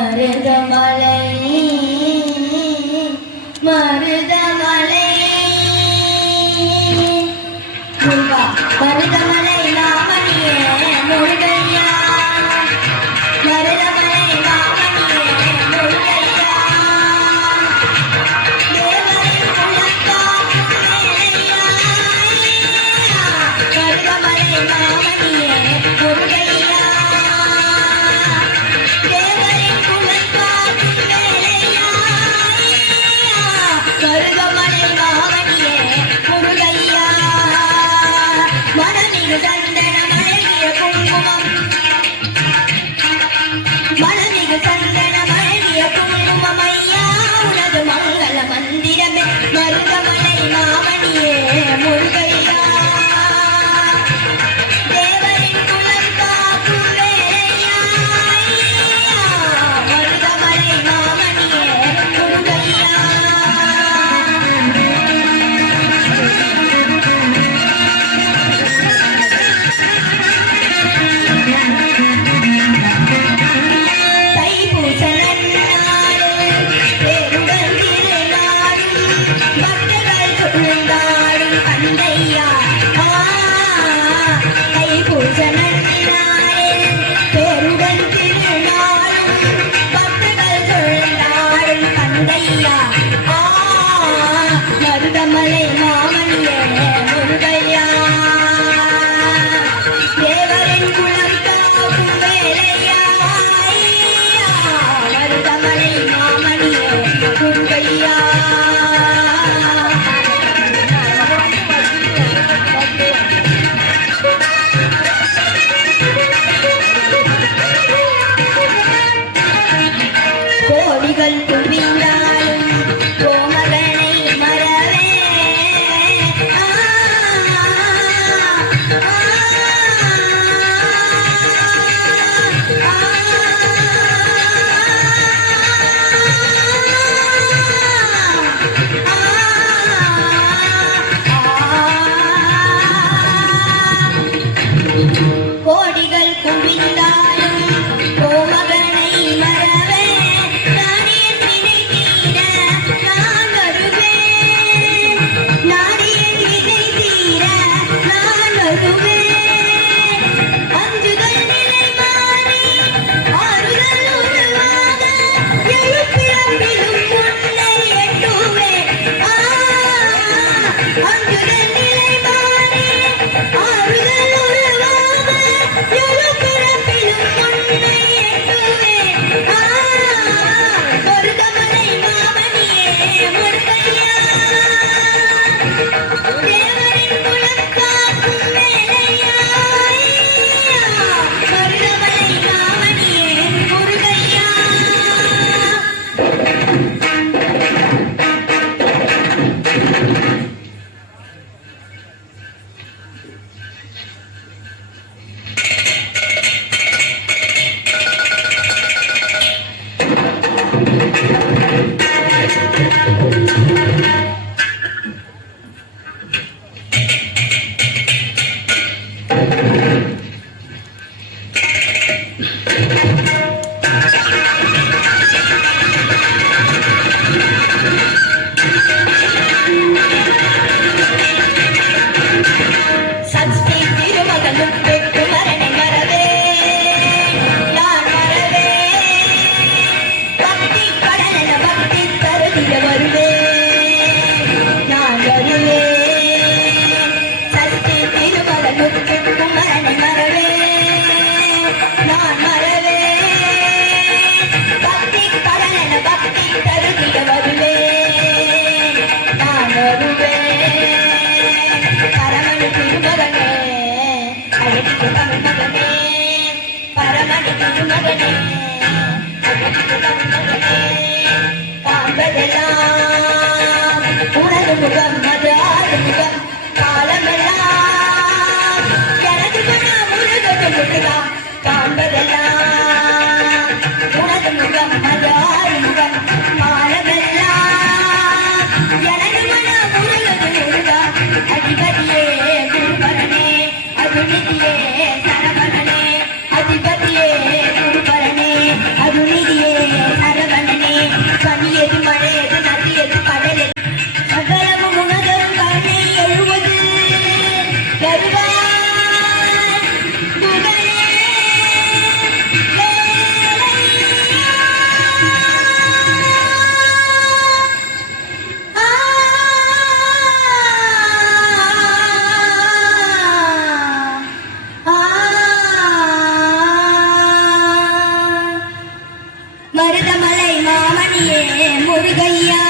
மருதமலை மருதமலை முருகா மருதமலை மாமணியே முருகையா மருதமலை மாமணியே முருகையா தேவரின் குலத்தாக்கும் மேலையா மருதமலை மாமணியே முருகையா தேவரின் குலத்தாக்கும் மேலையா மருதமலை மாமணியே முருகையா மனமிகு சந்தனம் அழகிய குங்குமம் மனமிகு சந்தனம் அழகிய குங்குமம் ஐயா உனது மங்கள மந்திரமே மருதமலை மாமணியே முருகையா தேவரின் குலம் காக்கும் வேலையா மருதமலை மாமணியே முருகையா மருதமலை மாமணியே முருகையா தேவரின் குலம் காக்கும் வேலையா மருதமலை மாமணியே முருகையா கோடிகள் குவிந்தாலும் கோமகனை மறவே கோடிகள் குவிந்தாலும் கோமகனை மறவே நாடியன் விதை தீர நான் வருவேன் நாடியன் விதை தீர நான் வருவேன் அஞ்சுதல் நிலை மாறி ஆறுதல் உருவாக எழுப்பிறப்பிலும் உன்னை எட்டுவேன் அஞ்சுதல் நிலை மாறி ஆறுதல் உருவாக எழுப்பிறப்பிலும் உன்னை எட்டுவேன் மருதமலை மாமணியே முருகையா தேவரின் குலம் காக்கும் வேலையா மருதமலை மாமணியே முருகையா சஷ்டி திருமகனுக்கு குமரனை மறவே நான் மறவே பக்தி கடலென பக்தி தருதிய வருவேன் நான் வருவேன் சஷ்டி திருமகனுக்கு குமரனை மறவே நான் மறவே பக்தி கடலென பக்தி தருதிய வருவேன் நான் வருவேன் பரமணி திருமகனே அழகிய தமிழ் மகனே பரமணி திருமகனே அழகிய தமிழ் மகனே காண்பதெல்லாம் உனது முகம் அது ஆறுமுகம் காலமெல்லாம் எனது மனம் உலகத்து முருகா காண்பதெல்லாம் உனது முகம் அது ஆறுமுகம் காலமெல்லாம் எனது மனம் உலகத்து முருகா அதிபதியே குருபரனே அருணிதியே சரவணனே அதிபதியே குருபரனே அருணிதியே மருதமலை மாமணியே முருகையா